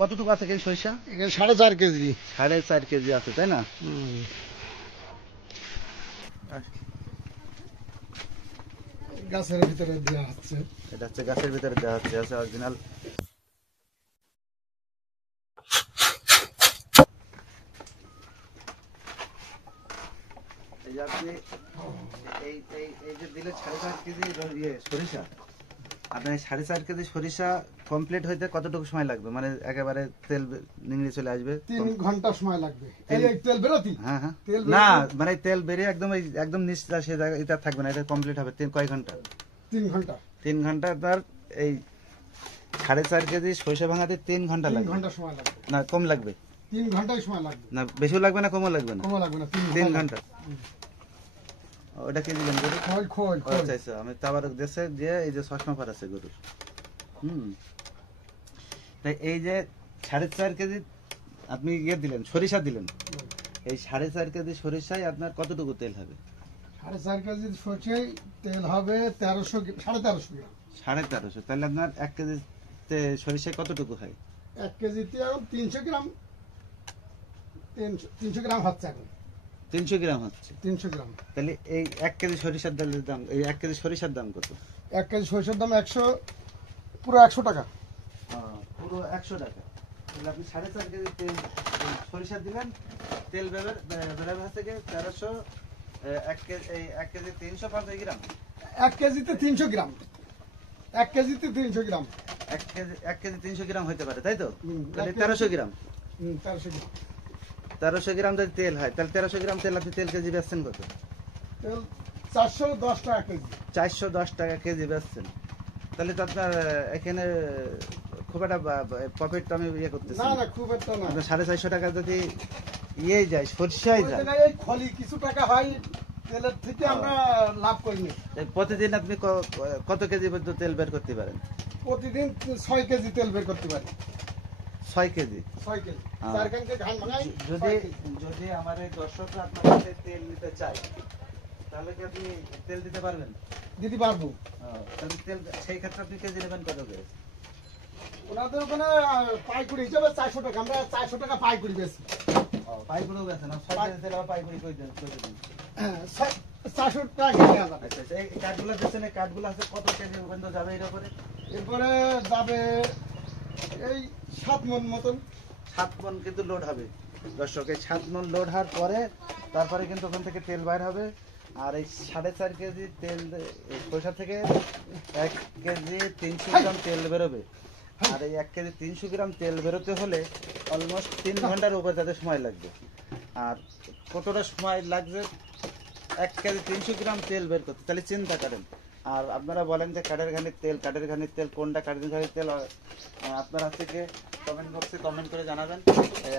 কতটুকু আছে কেজি সরিষা? এখানে 4.5 কেজি। 4.5 কেজি আছে, তাই না? গাছের ভিতরে দেওয়া হচ্ছে। এটা হচ্ছে গাছের ভিতরে দেওয়া হচ্ছে, আছে অরিজিনাল। এই যে আপনি এই যে দিলে 4.5 কেজি সরিষা, আপনার 4.5 কেজি সরিষা কমপ্লিট হইতে কতটুকু সময় লাগবে? মানে একেবারে তেল নিংড়ে চলে আসবে 3 ঘন্টা সময় লাগবে। এই তেল বেরোতি? হ্যাঁ হ্যাঁ, না মানে তেল বেরিয়ে একদম নিচটা সে জায়গায় এটা থাকবে না, এটা কমপ্লিট হবে কয় ঘন্টা? 3 ঘন্টা। 3 ঘন্টা। তার এই 4.5 কেজি সরিষা ভাঙাতে 3 ঘন্টা লাগবে। 3 ঘন্টা সময় লাগবে না কম লাগবে? 3 ঘন্টাই সময় লাগবে। না বেশিও লাগবে না কমও লাগবে না? কমও লাগবে না, 3 ঘন্টা। ওটা কি দিলেন গরু? খোল। আচ্ছা আচ্ছা, আমি তাবারক দেশে দিয়ে এই যে চশমা পারাছে গরুর। তাই এই যে 4.5 কেজি আপনি দিলেন সরিষা দিলেন, এই 4.5 কেজি সরিষায় আপনার কতটুকু তেল হবে? 4.5 কেজি সরিষায় তেল হবে 1300 1350 গ্রাম। 1350। তাহলে আপনার 1 কেজি সরিষায় কতটুকু হয়? 1 কেজিতে এখন 300 গ্রাম। 300 গ্রাম হচ্ছে এখন। 300 গ্রাম হচ্ছে। 300 গ্রাম। তাহলে এই 1 কেজি সরিষার তেলের দাম, এই 1 কেজি সরিষার দাম কত? 1 কেজি সরিষার দাম 100, পুরো 100 টাকা। পুরো 100 টাকা। তাহলে আপনি 4.5 কেজি তেল সরিষা দিলেন, তেল বেরোবে থেকে 1300, 1 কেজি 350 গ্রাম। 1 কেজিতে 300 গ্রাম। 1 কেজিতে 300 গ্রাম। 1 কেজি 300 গ্রাম হতে পারে, তাই তো? তাহলে 1300 গ্রাম। 1300 গ্রাম। 1300 গ্রাম যদি তেল হয়, তাহলে 1300 গ্রাম তেল আপনি তেল কেজি বেচছেন কত? তেল 410 টাকা কেজি। 410 টাকা কেজি বেচছেন। তাহলে তো আপনার এখানে খুব একটা প্রফিট আমি করতেছি না, খুব একটা না। 450 টাকা যদি যায় সরষায় যায়, এই খলি কিছু টাকা হয় তেলের থেকে, আমরা লাভ করিনি। প্রতিদিন আপনি কত কেজি পর্যন্ত তেল বের করতে পারেন? প্রতিদিন 6 কেজি তেল বের করতে পারি। 6 কেজি। 6 কেজি। চারখানকে ধান ভাঙাই। যদি আমার এই দর্শকরা আপনার কাছে তেল নিতে চায়, তাহলে কি আপনি তেল দিতে পারবেন? দিতে পারবো। তাহলে তেল সেই ক্ষেত্রে আপনি কেজি নেবেন কত করে? ওনাদের ওখানে পাইকারি হিসাবে 400 টাকা, আমরা 400 টাকা পাইকারি বেশি। পাইকারিও বেচেন? 6 কেজি তেল আবার পাইকারি করে দেন? 400 টাকা কেজি আছে। আচ্ছা, এই কাঠগুলো দিচ্ছেন, এই কাঠগুলো আছে কত কেজি পর্যন্ত যাবে? এর উপরে এরপরে যাবে এই 7 মণ মতন। 7 মণ কিন্তু লোড হবে দর্শক। এই 7 মণ লোড হওয়ার পরে তারপরে কিন্তু ওখান থেকে তেল বাইর হবে। আর এই 4.5 কেজি তেল সরিষা থেকে 1 কেজি 300 গ্রাম তেল বেরোবে। আর এই 1 কেজি 300 গ্রাম তেল বেরোতে হলে অলমোস্ট 3 ঘন্টার উপরে তাদের সময় লাগবে। আর কতটা সময় লাগবে 1 কেজি 300 গ্রাম তেল বের করতে, তাহলে চিন্তা করেন। আর আপনারা বলেন যে কাঠের ঘানির তেল কোনটা? কাঠের ঘানির তেল আপনারা থেকে কমেন্ট বক্সে কমেন্ট করে জানাবেন।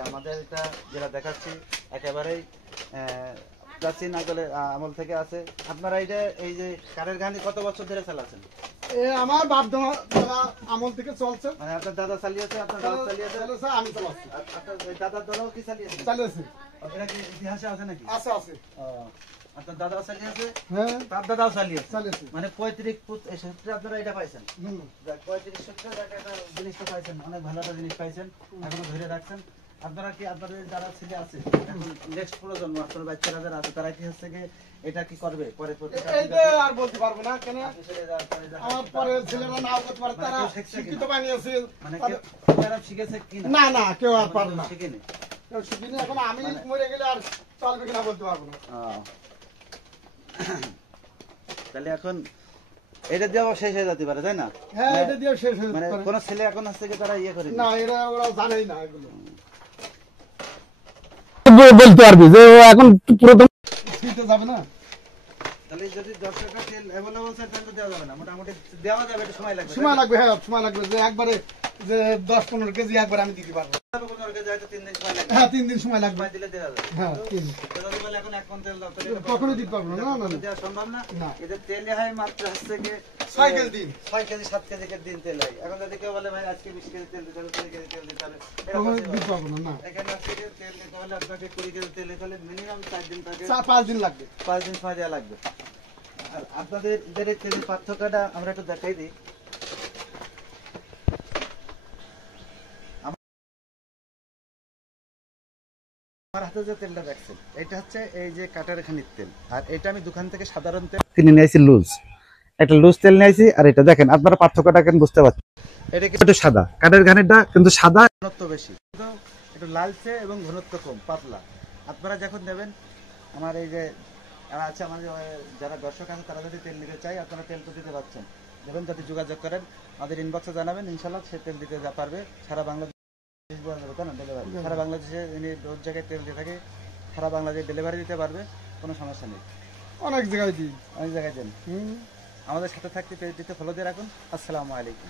আমাদের এটা যেটা দেখাচ্ছি একেবারেই প্রাচীন আমল থেকে আছে। আপনারা এই যে কাঠের ঘানি কত বছর ধরে চালাচ্ছেন? আমার বাপ দাদা আমল থেকে চলছে। মানে আপনার দাদা চালিয়েছে, আপনার দাদা চালিয়েছে, আমি চালাচ্ছি। আপনার দাদার দাদাও কি চালিয়েছে? চালিয়েছে। এটা কি ইতিহাসে আছে নাকি? আছে। আপনার দাদাও চালিয়েছে? হ্যাঁ, তার দাদাও চালিয়েছে। মানে 35 ফুট এই সূত্রে আপনারা এটা পাইছেন। 35 সূত্রে একটা জিনিসটা পাইছেন, অনেক ভালো একটা জিনিস পাইছেন, এখনো ধরে রাখছেন। আপনারা কি আপনাদের যারা ছেলে আছে এখন নেক্সট প্রজন্ম, আপনার বাচ্চারা যারা আছে, তারা কি হচ্ছে কি এটা কি করবে পরে? আর বলতে পারবো না, কেন আমার পরে ছেলেরা নাও করতে পারে, তারা শিক্ষিত বানিয়েছে। মানে তারা শিখেছে কি না, কেউ আর পারবে না। শিখেনি। কেউ শিখিনি। এখন আমি মরে গেলে আর চলবে কিনা বলতে পারবো না। তাহলে এখন এটা দিয়েও শেষ হয়ে যেতে পারে, তাই না? হ্যাঁ, এটা দিয়েও শেষ হয়ে মানে যেতে পারে। কোন ছেলে এখন হচ্ছে কি তারা করে না, ওরা জানেই না এগুলো। বলতে পারবি যে ও এখন প্রথম শীতে যাবে না। তাহলে যদি দর্শকরা তেল অ্যাভেলেবল চায় তাহলে দেওয়া যাবে না? মোটামুটি দেওয়া যাবে, এটা সময় লাগবে। হ্যাঁ, সময় লাগবে। যে একবারে যে 10-15 কেজি একবার আমি দিতে পারবো। 15 কেজি হয়তো 3 দিন সময় লাগবে। হ্যাঁ, 3 দিন সময় লাগবে। দিলে দেওয়া যাবে। হ্যাঁ, 3 দিন। বলে এখন 1 কুইন্টাল দাও, কখনো দিতে পারবো না। না, দেওয়া সম্ভব না। না। এদের তেলে হয় মাত্র হচ্ছে কি 6 কেজি দিন। 6 কেজি 7 কেজি দিন তেল হয়। এখন যদি কেউ বলে ভাই আজকে 20 কেজি তেল দিতে হবে, 20 কেজি তেল দিতে হবে, কখনো দিতে পারবো না। এখানে আজকে তেল দিতে হলে আপনাকে 20 কেজি তেল দিতে হলে মিনিমাম 4 দিন থাকে, 5 দিন লাগবে। 5 দিন সময় দেওয়া লাগবে। আর আপনাদের তেলের পার্থক্যটা আমরা একটু দেখাই দিই। আমার হাতে যে তেলটা দেখছেন এটা হচ্ছে এই যে কাটার খানির তেল, আর এটা আমি দোকান থেকে সাধারণ তেল কিনে নিয়েছি লুজ, একটা লুজ তেল নিয়েছি। আর এটা দেখেন আপনারা পার্থক্যটা কেন বুঝতে পারছেন, এটা কিন্তু সাদা, কাঠের ঘানিটা কিন্তু সাদা, ঘনত্ব বেশি, কিন্তু একটু লালচে এবং ঘনত্ব কম, পাতলা। আপনারা যখন নেবেন আমার এই যে আচ্ছা, আমাদের যারা দর্শক আছে তারা যদি তেল নিতে চায় আপনারা তেল তো দিতে পারছেন, দেখবেন যদি যোগাযোগ করেন আমাদের ইনবক্সে জানাবেন, ইনশাল্লাহ সে তেল দিতে পারবে। সারা বাংলাদেশ ডেলিভারি, সারা বাংলাদেশে ইনি রোজ জায়গায় তেল দিয়ে থাকে, সারা বাংলাদেশে ডেলিভারি দিতে পারবে, কোনো সমস্যা নেই। অনেক জায়গায় দিই। অনেক জায়গায় দেন। আমাদের সাথে থাকতে পেজটিতে ফলো দিয়ে রাখুন। আসসালামু আলাইকুম।